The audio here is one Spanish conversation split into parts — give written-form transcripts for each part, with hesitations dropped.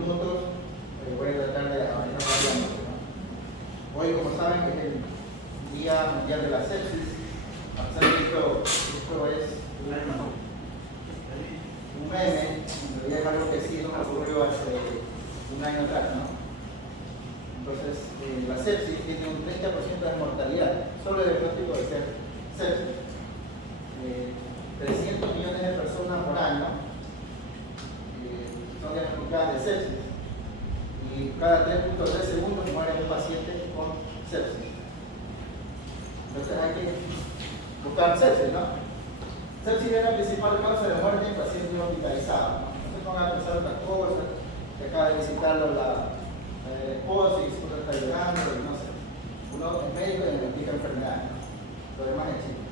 minutos, voy a tratar de avanzar rápidamente, ¿no? Hoy, como saben, es el Día Mundial de la Sepsis. A pesar de que esto es un meme, en realidad es algo que sí nos ocurrió hace un año atrás, ¿no? Entonces, la sepsis tiene un 30% de mortalidad, solo el diagnóstico de ser sepsis. 300 millones de personas por año son diagnosticadas de sepsis y cada 3.3 segundos muere un paciente con sepsis. Entonces hay que buscar sepsis, ¿no? Sepsis es la principal causa de muerte en pacientes hospitalizados, ¿no? No se pongan a pensar otras cosas, que acaba de visitarlo la esposa y su esposa está llorando, y no sé. Uno es médico y diagnostica enfermedades, ¿no? Lo demás es chico.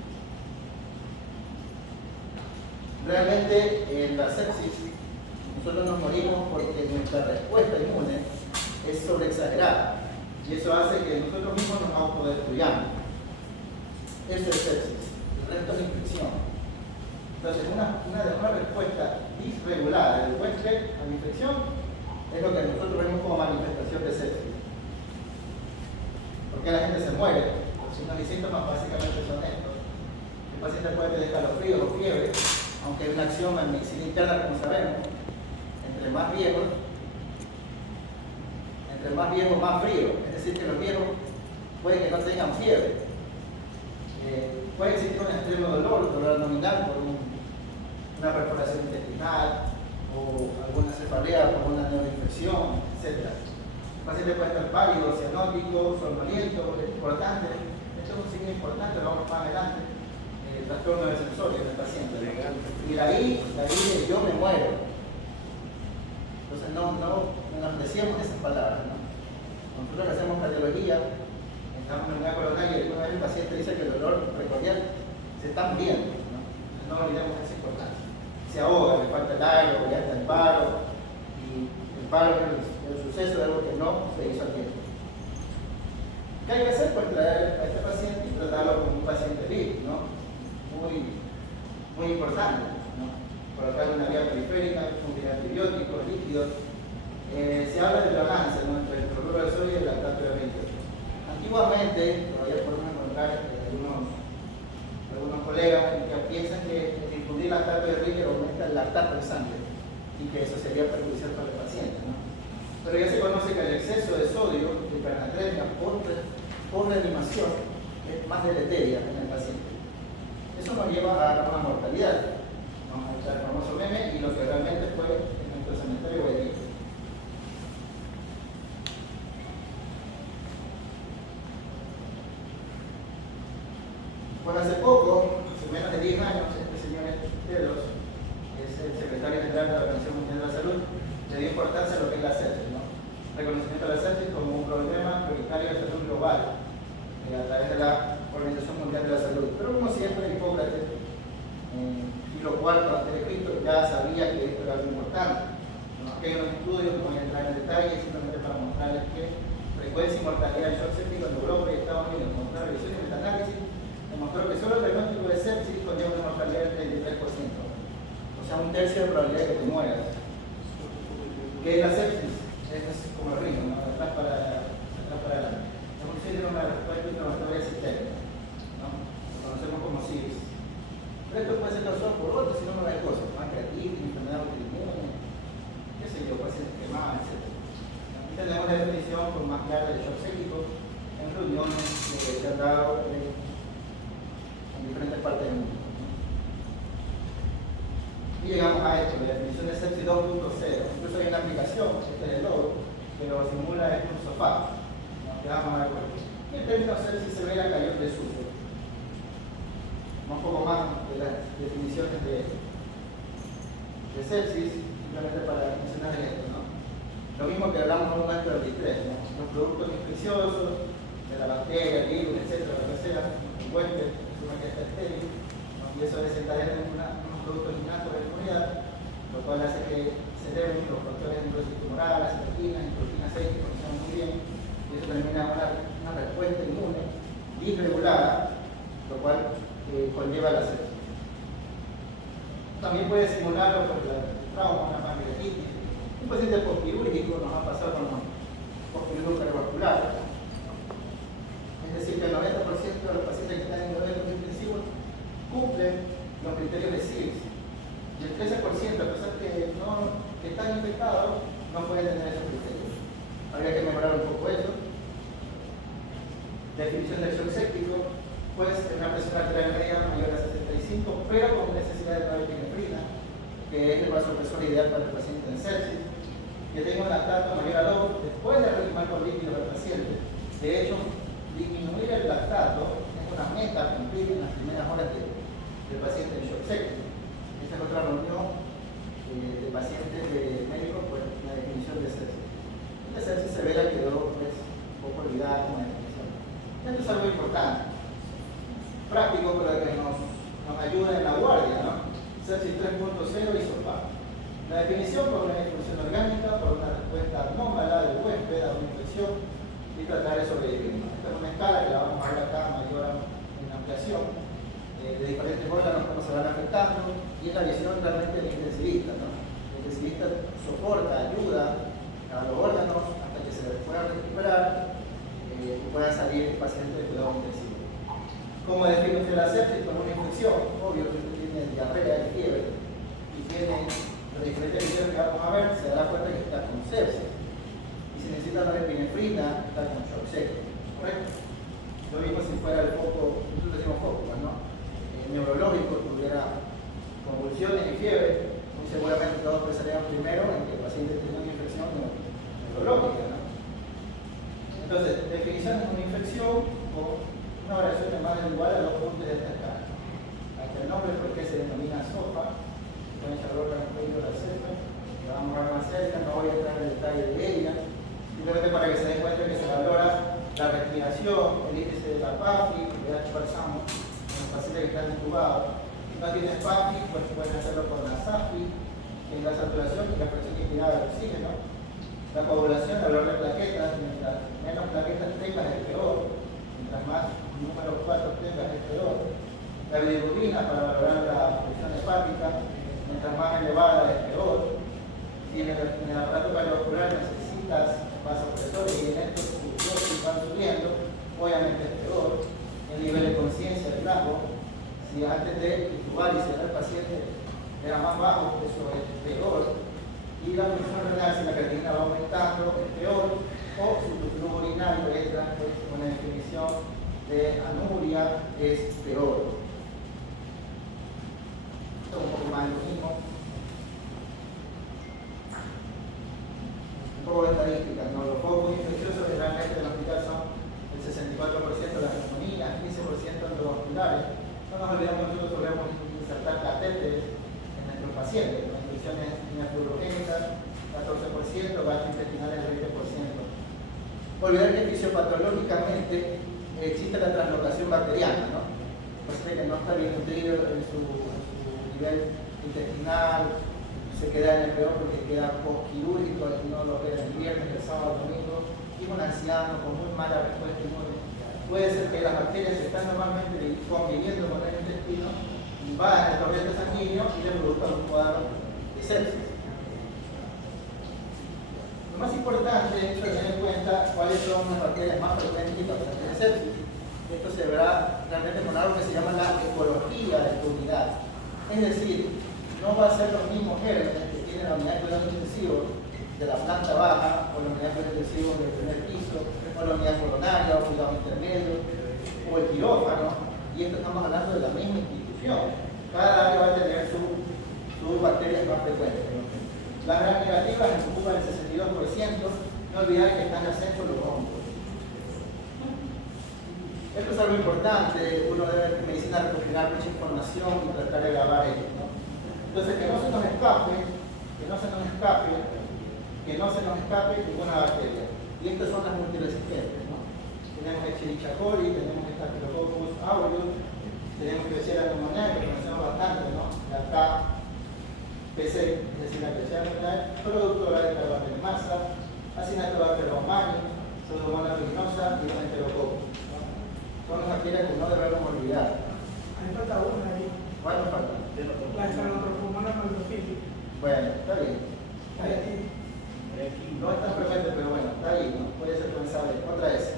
Realmente en la sepsis nosotros nos morimos porque nuestra respuesta inmune es sobreexagerada y eso hace que nosotros mismos nos autodestruyamos. Eso es sepsis, el resto es infección. Entonces una respuesta disregulada del huésped a la infección es lo que nosotros vemos como manifestación de sepsis. ¿Por qué la gente se muere? Los signos y síntomas básicamente son estos. El paciente puede tener escalofríos o fiebre, aunque hay una acción en medicina interna, como sabemos, entre más viejos, más frío. Es decir, que los viejos puede que no tengan fiebre. Puede existir un extremo dolor abdominal por una perforación intestinal o alguna cefalea por una neuroinfección, etc. El paciente puede estar pálido, cianótico, somnoliento, es importante. Esto es un signo importante, lo vamos más adelante. El trastorno del sensorio del paciente. Y de ahí yo me muero. Entonces no nos decíamos esas palabras, ¿no? Nosotros que hacemos cardiología, estamos en una coronaria y una vez el paciente dice que el dolor precordial se está muriendo, ¿no? Entonces no olvidemos esa importancia. Se ahoga, le falta el aire, o ya está el paro, y el paro es el suceso de algo que no se hizo a tiempo. ¿Qué hay que hacer? Pues traer a este paciente y tratarlo como un paciente vivo, ¿no? Muy importante, ¿no? Colocarle una vía periférica, consumir antibióticos, líquidos. Se habla de balance, ¿no? Entre el cloruro de sodio y el lactato de litio. Antiguamente, todavía podemos encontrar algunos colegas que piensan que el infundir lactato de litio aumenta el lactato en sangre y que eso sería perjudicial para el paciente, ¿no? Pero ya se conoce que el exceso de sodio, de hipernatremia por reanimación, es más deleteria en el paciente. Eso nos lleva a una mortalidad. Vamos a echar el famoso meme y lo que realmente fue en nuestro cementerio Guayaquil. Bueno, hace poco, hace menos de 10 años, este señor Tedros, que es el secretario general de la Organización Mundial de la Salud, le dio importancia a lo que es la sepsis, ¿no? Reconocimiento de la sepsis como un problema prioritario de salud global a través de la Organización Mundial de la Salud. Pero como siempre, Hipócrates, siglo IV a.C., ya sabía que esto era algo importante. ¿No? Aquí hay unos estudios, no voy a entrar en detalle, simplemente para mostrarles que frecuencia y mortalidad del shock séptico en Europa y Estados Unidos, con una revisión y metaanálisis, demostró que solo el diagnóstico de sepsis conlleva una mortalidad del 33%. O sea, un tercio de probabilidad de que te mueras. ¿Qué es la sepsis? Es como el ritmo, ¿no? De atrás para adelante. Es un síndrome de respuesta inflamatoria sistémica, ¿no? Lo conocemos como SIDS. Pero esto puede ser causado por otros sinónimos de cosas, pancreatitis, enfermedad autoinmune, qué sé yo, pacientes quemados, etc. Aquí tenemos la definición por más clara de shock séptico en reuniones que se han dado en diferentes partes del mundo. Y llegamos a esto, la definición de sepsis 2.0. Incluso hay una aplicación, este es el logo, que lo simula en un sofá. Nos quedamos de acuerdo. Y el término sepsis severa cayó en desuso. Un poco más de las definiciones de sepsis, simplemente para mencionar esto, ¿no? Lo mismo que hablamos en un momento del distrés, ¿no? Los productos infecciosos, de la bacteria, el virus, etcétera, lo que sea, el huésped, una que está estéril, ¿no? Y eso desencadena unos productos innatos de la inmunidad, lo cual hace que se eleven los factores de necrosis tumoral, las citoquinas, proteínas 6 que funcionan muy bien, y eso termina una respuesta inmune disregulada, lo cual conlleva la sepsis. También puede simularlo por el trauma, una pancreatitis, Un paciente postquirúrgico nos ha pasado con los postquirúrgicos cardiovasculares. Es decir, que el 90% de los pacientes que están en el nivel intensivo cumplen los criterios de SIRS. Y el 13%, a pesar que están infectados, no pueden tener esos criterios. Habría que mejorar un poco eso. Definición del shock séptico, pues una presión arterial media mayor a 65, pero con necesidad de norepinefrina, que es el vasopresor ideal para el paciente en sepsis, que tenga un lactato mayor a 2 después de retomar con líquido del paciente. De hecho, disminuir el lactato es una meta a cumplir en las primeras horas del paciente en shock séptico. Esta es otra reunión de pacientes de médicos, pues la definición de sepsis. La sepsis severa quedó pues, un poco olvidada con la definición. Esto es algo importante, práctico, pero que nos ayuda en la guardia, ¿no? Sepsis 3.0 y SOFA. La definición por una disfunción orgánica, por una respuesta anómala del huésped a una infección y tratar de sobrevivir. Esta es una escala que la vamos a ver acá mayor en ampliación de diferentes órganos, cómo se van afectando, y es la visión realmente del intensivista, ¿no? El intensivista soporta, ayuda a los órganos hasta que se les pueda recuperar y pueda salir el paciente de cuidado intensivo. ¿Cómo define usted la sepsis? Con una infección, obvio que usted tiene diarrea y fiebre y tiene los diferentes criterios que vamos a ver, se dará cuenta que está con sepsis. Y si necesita norepinefrina, está con shock séptico, ¿correcto? Lo mismo si fuera el foco, nosotros decimos foco, ¿no? Neurológico, tuviera convulsiones y fiebre, muy seguramente todos pensarían primero en que el paciente tenía una infección neurológica, ¿no? Entonces, definición de una infección con una variación de más o igual a 2 puntos de esta escala. Hasta el nombre porque se denomina SOFA, pueden charlar con el cuello de la cepa, la vamos a ver más cerca, no voy a entrar en detalle de ella, simplemente para que se den cuenta que se valora la respiración, el índice de la PAFI, que ya conversamos, en los pacientes que están intubados. Si no tienes PAFI, pues pueden hacerlo con la SAFI, que es la saturación y la presión inspirada de oxígeno. La coagulación, el valor de plaquetas, mientras menos plaquetas tengas es peor, mientras más número 4 tengas es peor. La bilirrubina para valorar la presión hepática, mientras más elevada es peor. Si en el aparato cardiovascular necesitas vasopresores y en estos dosis van subiendo, obviamente es peor. El nivel de conciencia del bajo, si antes de intubar y sedar al paciente era más bajo, eso es peor. Y la función renal, si la creatinina va aumentando, es peor. O si tu flujo urinario entra con la definición de anuria, es peor. Esto es un poco más de lo mismo. Un poco de estadísticas, ¿no? Los focos infecciosos generalmente en el hospital son el 64% de las neumonías, 15% endovasculares. No nos olvidamos, nosotros solemos insertar catéteres en nuestros pacientes, con infecciones neurogénicas, 14%, gastrointestinales, 20%. Olvidar que fisiopatológicamente existe la translocación bacteriana, ¿no? Pues que no está bien nutrido en su nivel intestinal, se queda en el peor porque queda postquirúrgico y no lo ve el viernes, el sábado, el domingo, y un anciano con muy mala respuesta inmune. Puede ser que las bacterias están normalmente conviviendo con el intestino, van al torrente sanguíneo y le produzcan un cuadro de sepsis. Lo más importante es tener en cuenta cuáles son las bacterias más frecuentes que causan sepsis. Esto se verá realmente con algo que se llama la ecología de tu unidad. Es decir, no va a ser los mismos gérmenes que tienen la unidad de cuidado intensivo de la planta baja, o la unidad de cuidado intensivo del primer piso, o la unidad coronaria, o cuidado intermedio, o el quirófano, y esto estamos hablando de la misma institución. Cada área va a tener sus bacterias más frecuentes. Las gram negativas ocupan el 62%, no olvidar que están en ascenso los hongos. Esto es algo importante, uno debe en medicina recopilar mucha información y tratar de grabar ello, ¿no? Entonces, que no se nos escape ninguna bacteria. Y estas son las multiresistentes, ¿no? Tenemos Escherichia coli, tenemos Staphylococcus aureus, tenemos Klebsiella pneumoniae, que conocemos bastante, ¿no? La KPC, es decir, la Klebsiella pneumoniae, productora de Carbamida, Acinetobacter baumannii, Pseudomonas aeruginosa y los Enterococos. Son las bacterias que no debemos olvidar. Ahí falta una ahí. ¿Cuál nos falta? La Staphylococcus maltophilia. Bueno, está bien. Ahí. No es tan frecuente, pero bueno, está ahí, ¿no? Puede ser pensable. Otra vez.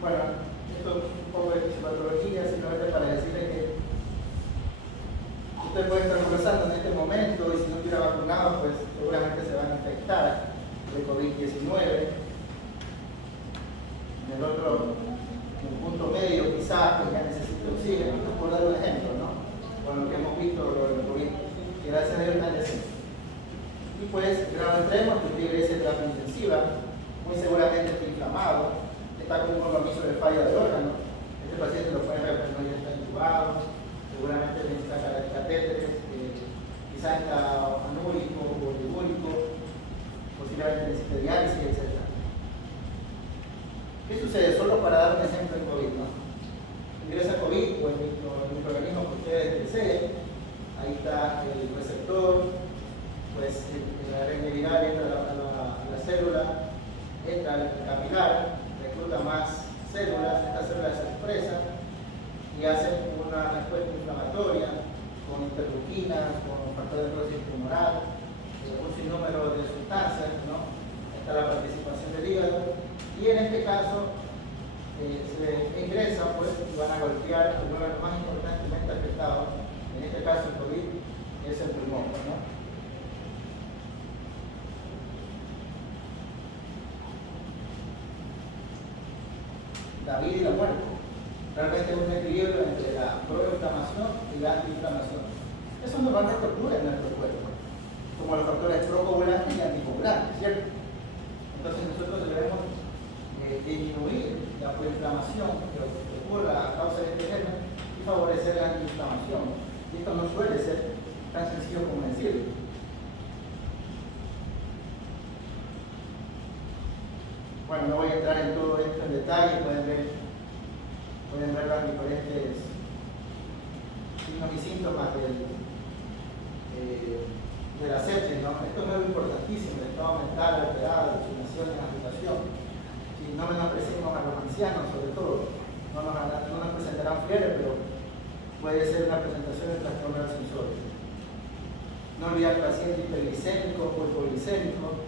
Bueno, esto es un poco de fisiopatología, simplemente para decirles que usted puede estar conversando en este momento y si no estuviera vacunado, pues seguramente se van a infectar de COVID-19. En el otro, en el punto medio, quizás pues ya necesite oxígeno, por dar un ejemplo, ¿no? Con lo que hemos visto con el COVID, que gracias a Dios está decente. Y pues, grado extremo, que usted ingrese en terapia intensiva, muy seguramente está inflamado, está con un compromiso de falla de órgano. Este paciente lo puede ver, no ya está intubado, seguramente necesita catéteres, quizás está anúrico o oligúrico, posiblemente necesite diálisis, etc. ¿Qué sucede? Solo para dar un ejemplo en COVID, ¿no? Ingresa COVID o el microorganismo que ustedes deseen, ahí está el receptor, pues la red viral entra a la célula, entra al capilar, recluta más células, estas células se expresan y hacen una respuesta inflamatoria con interleuquinas, con factores de necrosis tumoral, un sinnúmero de sustancias, ¿no? Está la participación del hígado y en este caso se ingresa, pues, y van a golpear el órgano más importantemente afectado, en este caso el COVID, es el pulmón, ¿no? La vida y la muerte. Realmente es un equilibrio entre la proinflamación y la antiinflamación. Eso normalmente ocurre en nuestro cuerpo, como los factores procoagulantes y anticoagulantes, ¿cierto? Entonces nosotros debemos disminuir la proinflamación que ocurra a causa de este germen y favorecer la antiinflamación. Y esto no suele ser tan sencillo como decirlo. Bueno, no voy a entrar en todo esto en detalle, pueden ver los diferentes signos y síntomas de la sepsis, ¿no? Esto es muy importantísimo, el estado mental alterado, alucinaciones, agitación. Si no menospreciamos a los ancianos, sobre todo, no nos presentarán fiebre, pero puede ser una presentación de trastorno del sensores. No olvidar al paciente hiperglicémico o hipoglicémico,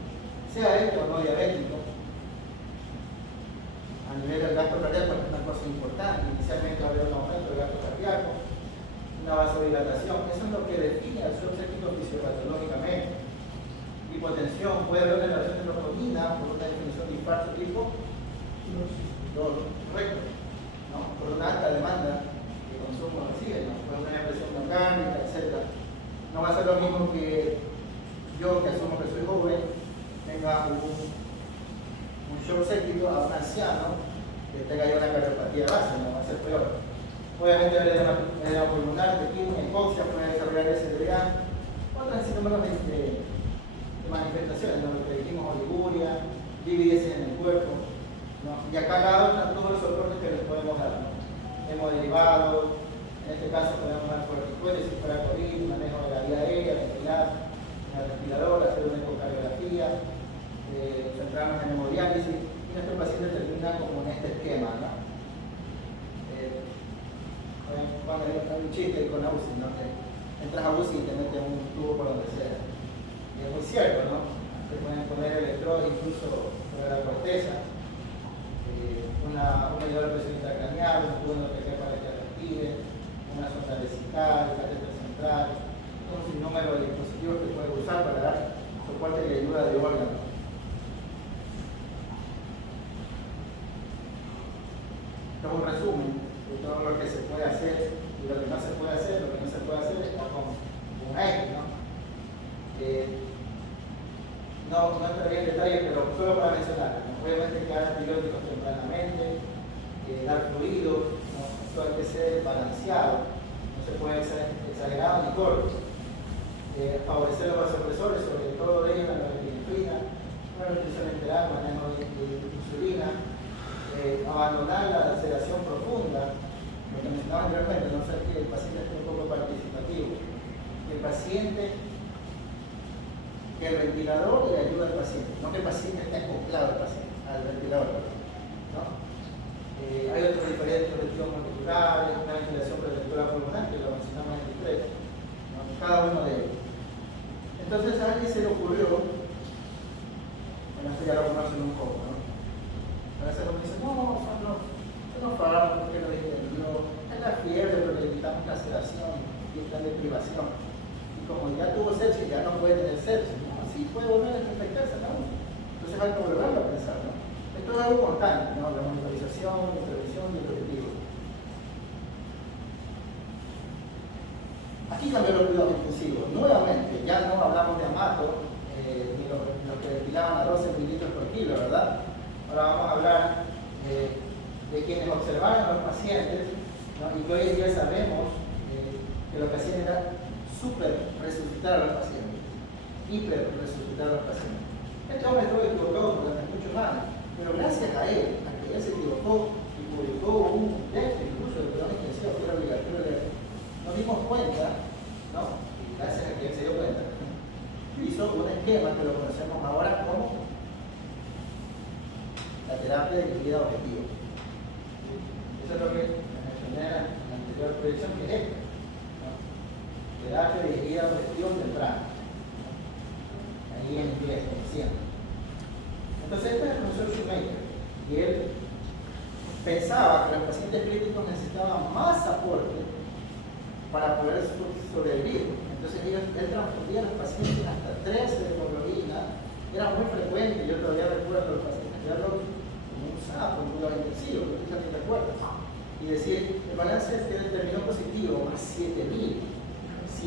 sea esto o no diabético. A nivel del gasto cardíaco es una cosa importante, inicialmente va a haber un aumento del gasto cardíaco, una vasodilatación, eso es lo que define al subsectivo fisiopatológicamente. Hipotensión, puede haber una elevación de troponina por una definición de infarto tipo 2, correcto, ¿no? Por una alta demanda de consumo de oxígeno, por una presión mecánica, etc. No va a ser lo mismo que yo, que asumo que soy joven, tenga un shock séptico a un anciano que tenga ya una cardiopatía base, no va a ser peor. Obviamente el edema pulmonar, tequila, hipoxia, puede desarrollar SDA, otras síndromes de manifestaciones, lo que dijimos, oliguria, dividirse en el cuerpo, ¿no? Y acá al lado están todos los soportes que les podemos dar, ¿no? Hemoderivados, en este caso podemos dar corticoides si fuera COVID, manejo de la vía aérea, ventilar, la respiradora, hacer una ecocardiografía, centrarnos en hemodiálisis, y nuestro paciente termina como en este esquema, ¿no? Bueno, hay un chiste con UCI, ¿no? Que entras a UCI y te meten un tubo por donde sea. Y es muy cierto, ¿no? Te pueden poner electrodos incluso sobre la corteza, una medidora de presión intracraneal, un tubo en lo que quepa para que respire, una sonda vesical, catéter central, un sinnúmero de dispositivos que puede usar para dar soporte y ayuda de órganos. Esto es un resumen de todo lo que se puede hacer y lo que no se puede hacer. Lo que no se puede hacer está con X, ¿no? No entraría en detalle, pero solo para mencionar, ¿no? Obviamente que dar antibióticos tempranamente, dar fluidos, ¿no? Esto hay que ser balanceado, no se puede ser exagerado ni corto. Favorecer los vasopresores, sobre todo de ellos, la norepinefrina, una nutrición enteral, manejo de insulina, abandonar la sedación profunda, lo que mencionaba anteriormente, no ser que el paciente esté un poco participativo, que el paciente, que el ventilador le ayuda al paciente, no que el paciente esté acoplado al ventilador, ¿no? Hay otros diferentes objetivos moleculares, una ventilación preventiva pulmonar, que lo mencionamos cada uno de ellos. Entonces a alguien se le ocurrió, bueno, esto ya lo conocen un poco, ¿no? A veces uno dice, no, son los fármacos porque lo disminuyó, es la fiebre, pero le evitamos la sedación y esta deprivación. Y como ya tuvo sepsis, ya no puede tener sepsis, ¿no? Así puede volver a infectarse, ¿no? Entonces hay que volverlo a pensar, ¿no? Esto es algo constante, ¿no? La monitorización, la intervención y el objetivo. Aquí cambió los cuidados intensivos. Nuevamente, ya no hablamos de amato, ni los que destilaban a 12 mililitros por kilo, ¿verdad? Ahora vamos a hablar de quienes observaban a los pacientes, ¿no? Y que hoy en día sabemos que lo que hacían era super resucitar a los pacientes, hiper resucitar a los pacientes. Este hombre estuvo equivocado durante muchos años, pero gracias a él se equivocó y publicó un texto incluso de cuidados intensivos que era obligatorio leer. Nos dimos cuenta, ¿no? Y gracias a que él se dio cuenta, hizo un esquema que lo conocemos ahora como la terapia dirigida a objetivo. Eso es lo que mencioné en la anterior proyección, que es esto, ¿no? Terapia dirigida a objetivos tempranos, ¿no? Ahí en inglés, como siempre. Entonces, este es el profesor Shoemaker, y él pensaba que los pacientes críticos necesitaban más aporte para poder sobrevivir. Entonces él transportía a los pacientes hasta 13 de hemoglobina. Era muy frecuente, yo todavía recuerdo a los pacientes quedarlo como un sapo en cuidados intensivos, porque tú también recuerdas. Y decir, el balance terminó positivo, más 7.000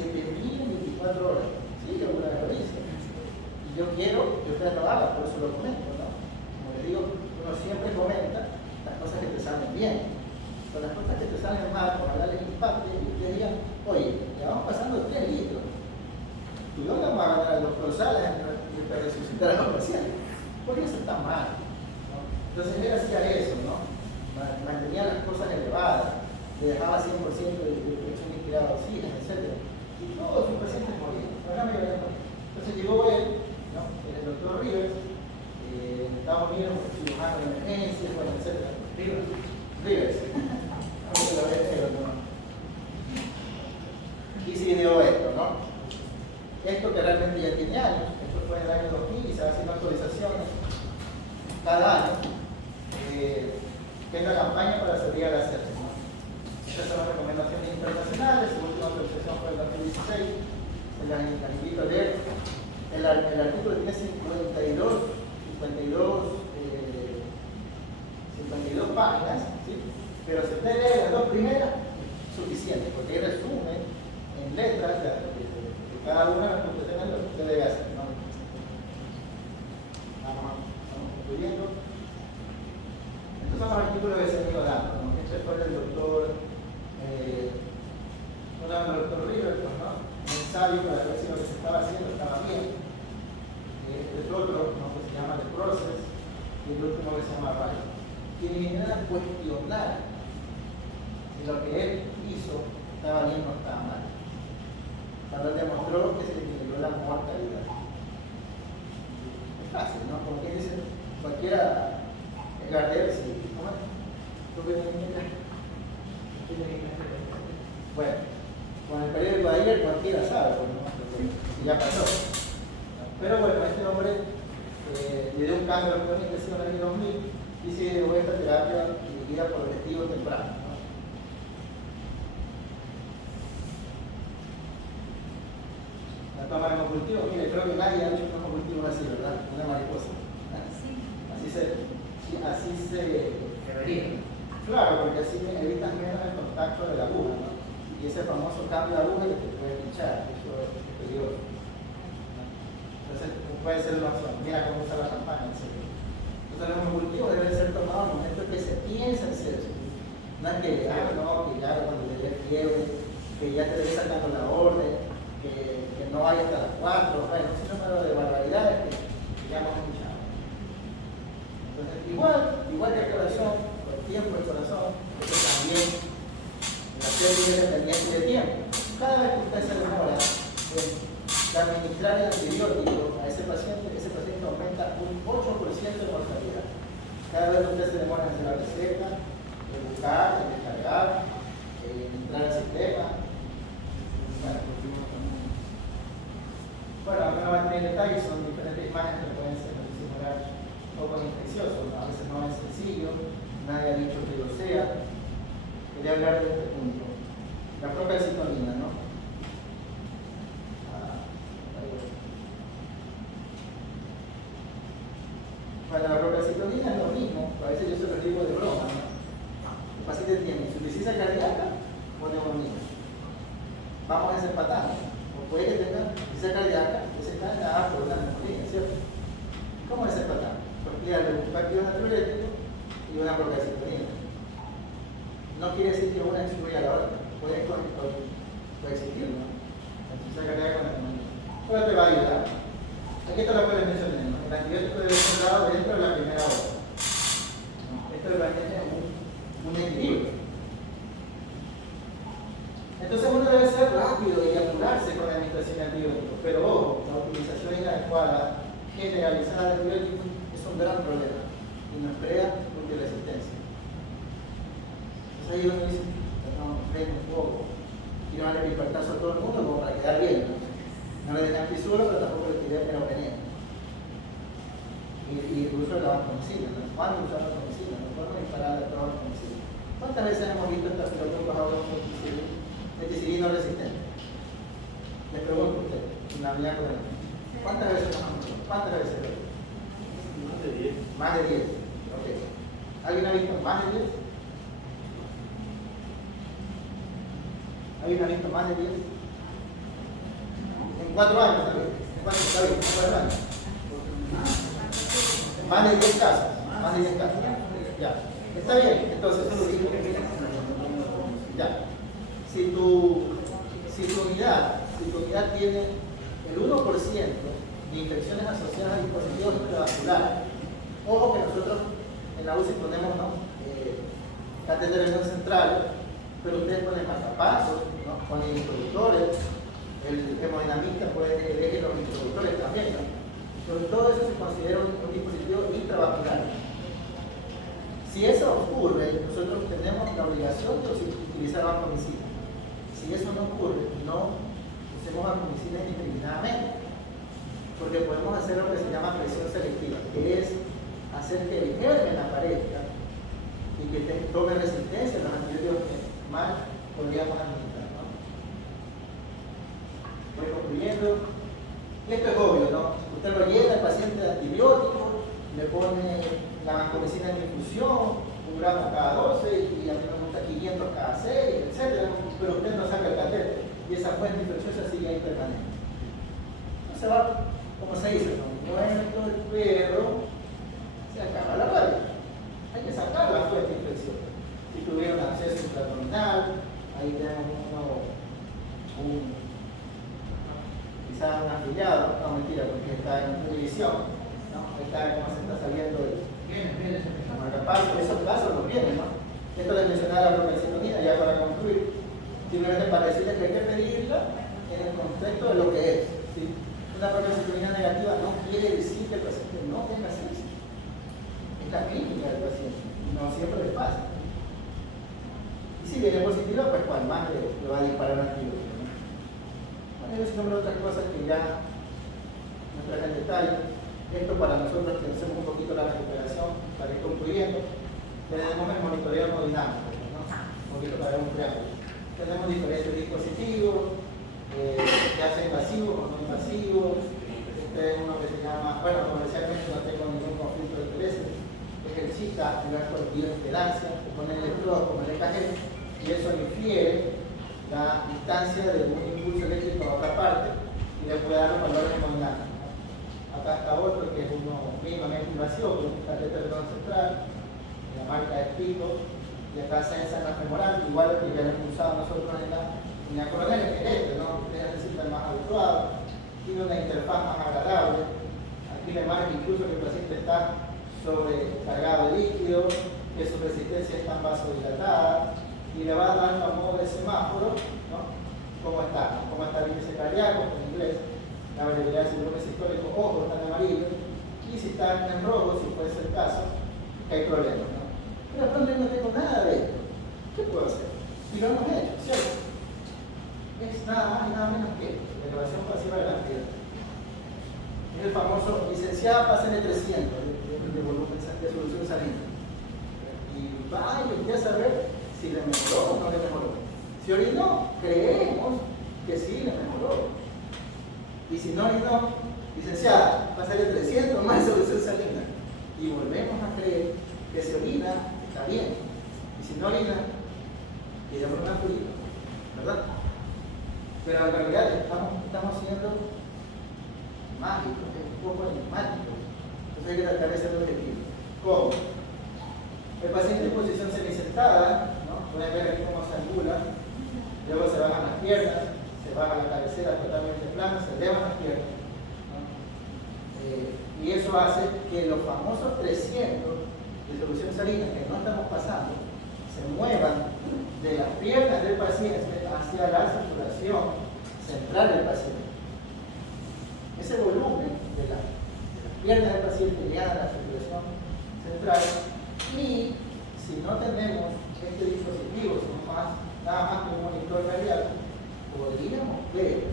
en 24 horas. Sí, alguna vez lo hice. Y yo quiero que ustedes lo hagan, por eso lo comento, ¿no? Como les digo, uno siempre comenta las cosas que te salen bien. Con las cosas que te salen mal, por hablarles impacto, y ustedes digan, oye, ya vamos pasando 3 litros. ¿Y dónde vamos a ganar los colosales para resucitar a los pacientes? Porque eso está mal, ¿no? Entonces él hacía eso, ¿no? Mantenía las cosas elevadas, le dejaba 100% de presión inspirada de oxígeno, etc. Y todos sus pacientes morían. Entonces llegó él, ¿no? El doctor Rivers, en Estados Unidos, cirujano de emergencia, bueno, etc. Rivers. Y se ideó esto, ¿no? Esto que realmente ya tiene años, esto fue en el año 2000 y se va haciendo actualizaciones cada año, que es la campaña para la seguridad de la sepsis, ¿no? Estas son las recomendaciones internacionales, su última actualización fue en 2016, se las invito a leer. El artículo tiene 52 páginas, ¿sí? Pero si usted lee las 2 primeras, suficiente, porque hay resumen en letras de cada una de las conclusiones de lo que usted debe hacer, ¿no? Vamos concluyendo. Estos son los artículos que se han ido dando, ¿no? Este fue el doctor, el doctor River, pues, ¿no? Un ensayo para ver si lo que se estaba haciendo estaba bien. Este es otro, ¿no? Que se llama The Process, y el último que se llama Rise, que vinieron a cuestionar si lo que él hizo estaba bien o estaba mal. Cuando él demostró que se disminuyó la mortalidad. Es fácil, ¿no? Como quien dice, cualquiera, Gardner, si, ¿cómo es? ¿Tú qué tienes? Bueno, con el periódico de ayer cualquiera sabe, si ya pasó. Pero bueno, este hombre le dio un cambio a los cuidados intensivos en el año 2000 y se dio esta terapia dirigida por objetivo temprano, ¿no? La toma de hemocultivo, mire, creo que nadie ha hecho un hemocultivo así, ¿verdad? Una mariposa. Así se debería. Claro, porque así evitas menos el contacto de la aguja, ¿no? Y ese famoso cambio de aguja que te puede pinchar, eso es peligroso. Entonces puede ser una opción. Mira cómo usa la campaña, etc. Entonces los hemocultivos deben ser tomados en el momento que se piensa en sepsis. No es que, no, que ya cuando te dé fiebre, que ya te dé sacando la orden, que no hay hasta las 4, bueno, es un número de barbaridades que ya hemos escuchado. Entonces, igual que el corazón, por el tiempo del corazón, porque también la sepsis es dependiente de tiempo. Cada vez que usted se demora de administrar el antibiótico a ese paciente aumenta un 8% de mortalidad. Cada vez que usted se demora en hacer la receta, en buscar, en descargar, en entrar al sistema. Bueno, procalcitonina, ¿no? Bueno, la procalcitonina es lo mismo, a veces yo se lo digo de broma, ¿no? El paciente tiene insuficiencia cardíaca o neumonía. Vamos desempatando. O puede que tenga insuficiencia cardíaca que se caiga por una neumonía, ¿cierto? ¿Cómo desempatamos? Porque le un partido natriurético y una procalcitonina. No quiere decir que una excluya a la otra, puede coexistir, ¿no? La insuficiencia cardíaca con la neumonía. Pero te va a ayudar. Aquí te lo puedes mencionar, ¿no? El antibiótico debe ser dado dentro de la primera hora. Esto realmente es un equilibrio. Entonces uno debe ser rápido y apurarse con la administración de antibióticos, pero ojo, la utilización inadecuada, generalizada de antibióticos es un gran problema y nos crea multiresistencia. Entonces ahí uno dice, no, freno un poco, quiero darle mi hipertazo a todo el mundo como para quedar bien, ¿no? No le den antisuro, pero tampoco le tiré meropenina. Y el uso de la vancomicina, ¿no? ¿Cuándo usar la vancomicina? No podemos disparar a toda la vancomicina. ¿Cuántas veces hemos visto estas filotropos ahora con meticilino resistente? Les pregunto a ustedes, en la unidad con él. ¿Cuántas veces nos hemos visto? ¿Cuántas veces? Más de 10. Más de 10. Ok. ¿Alguien ha visto más de 10? ¿Alguien ha visto más de 10? En 4 años también. En 4 años. Más de 10 casos. Más de 10 casos. Ya. Está bien. Entonces, ya. Si tu unidad tiene el 1% de infecciones asociadas a dispositivos intravasculares, ojo que nosotros en la UCI ponemos, ¿no? Catéteres no centrales, pero ustedes ponen marcapasos, ¿no? Ponen introductores, el hemodinamista puede elegir los introductores también, ¿no? Pero todo eso se considera un dispositivo intravascular. Si eso ocurre, nosotros tenemos la obligación de utilizar vancomicina. Si eso no ocurre, no usemos vancomicina indiscriminadamente, porque podemos hacer lo que se llama presión selectiva, que es hacer que el germen aparezca y que tome resistencia a los antibióticos que más podríamos administrar, ¿no? Voy concluyendo. Y esto es obvio, ¿no? Usted lo llena al paciente de antibióticos, le pone la vancomicina en infusión, 1 gramo cada 12, y a mí me gusta 500 cada 6, etc. Pero usted no saca el catéter y esa fuente infecciosa sigue ahí permanente. No se va, como se dice, ¿no? Muerto el perro, se acaba la rabia. Hay que sacar la fuente infecciosa. Si tuvieron acceso intraabdominal, ahí tenemos quizás un afiliado, no mentira, porque está en televisión, ¿no? Ahí está cómo se está saliendo el marcapaso, esos casos los vienen, ¿no? Esto les mencionaba la procalcitonina, ya para concluir, simplemente para decirles que hay que pedirla en el contexto de lo que es, ¿sí? Una procalcitonina negativa no quiere decir que el paciente no tenga sepsis, es la clínica del paciente, no siempre es fácil. Y si viene positiva, pues cual más le va a disparar un antibiótico. Eso son otras cosas que ya no traen en detalle. Esto para nosotros que hacemos un poquito la recuperación, para ir concluyendo, tenemos el monitoreo hemodinámico, ¿no? Un poquito para ver un preámbulo. Tenemos diferentes dispositivos, ya sea invasivos o no invasivos. Este es uno que se llama, bueno, comercialmente no tengo ningún conflicto de intereses, es el CITA, el gasto de bioimpedancia, se pone electrodos como el EKG, y eso infiere la distancia de un impulso eléctrico a otra parte y le puede dar los valores hemodinámicos. Acá está otro que es uno mínimamente invasivo, con un catéter central, la marca es Pico, y acá sensa en la femoral, igual que ya hemos usado nosotros en la coronel, que es este, ¿no? Ustedes necesitan más habituado, tiene una interfaz más agradable. Aquí le marca incluso que el paciente está sobrecargado de líquido, que su resistencia está vasodilatada, y le va dando a modo de semáforo, ¿no? ¿Cómo está? ¿Cómo está el índice cardíaco? En inglés, la variabilidad del síndrome sistólico, ojo, está en amarillo, y si está en rojo, si fuese el caso, que hay problemas, ¿no? Pero de pronto yo no tengo nada de esto. ¿Qué puedo hacer? Y lo hemos hecho, ¿cierto? Es nada más y nada menos que elevación pasiva de la actividad. Es el famoso licenciada PASN 300 de volumen de solución salina. Y va y empieza a ver si le mejoró o no le mejoró. Si orinó, creemos que sí le mejoró. Y si no, licenciada, va a salir 300 más de solución salina. Y volvemos a creer que si orina, está bien. Y si no orina, iremos una fluida, ¿verdad? Pero en realidad estamos siendo mágicos, es un poco enigmáticos. Entonces hay que tratar de ser objetivo. ¿Cómo? El paciente en posición semisentada, ¿no? Pueden ver aquí cómo se angula, luego se bajan las piernas, se baja la cabecera totalmente plana, se elevan las piernas, ¿no? Y eso hace que los famosos 300 de solución salina que no estamos pasando se muevan de las piernas del paciente hacia la circulación central del paciente. Ese volumen de las piernas del paciente llega a la circulación central, y si no tenemos este dispositivo, nada más que un monitor cardíaco, podríamos ver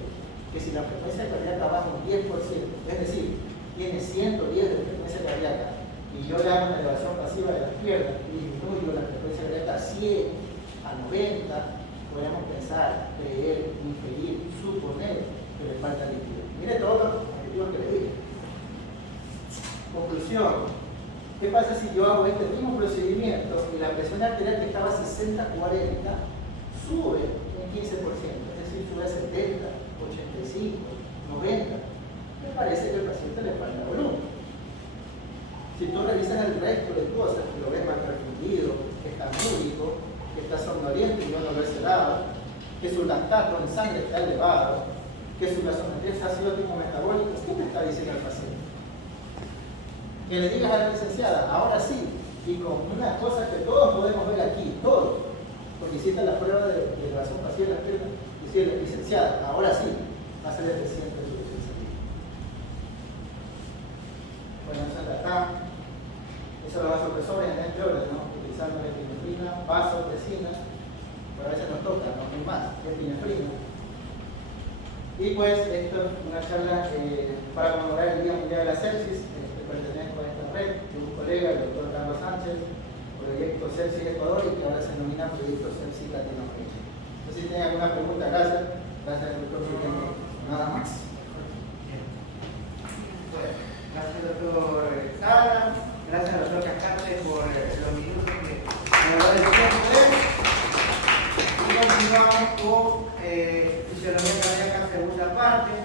que si la frecuencia cardíaca baja un 10%, es decir, tiene 110 de frecuencia cardíaca, y yo le hago una elevación pasiva de las piernas y disminuyo la frecuencia cardíaca a 100, a 90, podríamos pensar, creer, inferir, suponer que le falta líquido. Mire todos los objetivos que le dije. Conclusión. ¿Qué pasa si yo hago este mismo procedimiento y la presión arterial que estaba a 60-40 sube un 15%? Es decir, sube a 70, 85, 90. Me parece que al paciente le falta volumen. Si tú revisas el resto de cosas, que lo ves mal perfundido, que está múrico, que está somnoliente y no lo ves sedado, que su lactato en sangre está elevado, que su gasometría es aciótico metabólico, ¿qué me está diciendo el paciente? Que le digas a la licenciada, ahora sí, y con una cosa que todos podemos ver aquí, todos, porque hiciste la prueba de elevación pasiva de la pierna, decirle, licenciada, ahora sí, va a ser el 300 de solución salina. Bueno, eso es acá, eso los vasopresores en empeores, ¿no? Utilizando la epinefrina, vasopresina, pero a veces nos toca, no hay más, epinefrina. Y pues, esto es una charla para conmemorar el Día Mundial de la Sepsis. Pertenezco a esta red de un colega, el doctor Carlos Sánchez, Proyecto Sepsis Ecuador, y que ahora se denomina Proyecto Sepsis Latinoamérica. No sé si tienen alguna pregunta, gracias. Gracias, doctor. Nada más. Bueno, gracias, doctor Sara. Gracias, doctor Cascante, por los minutos que nos da el tiempo. Y continuamos con fisiología cardíaca, segunda parte.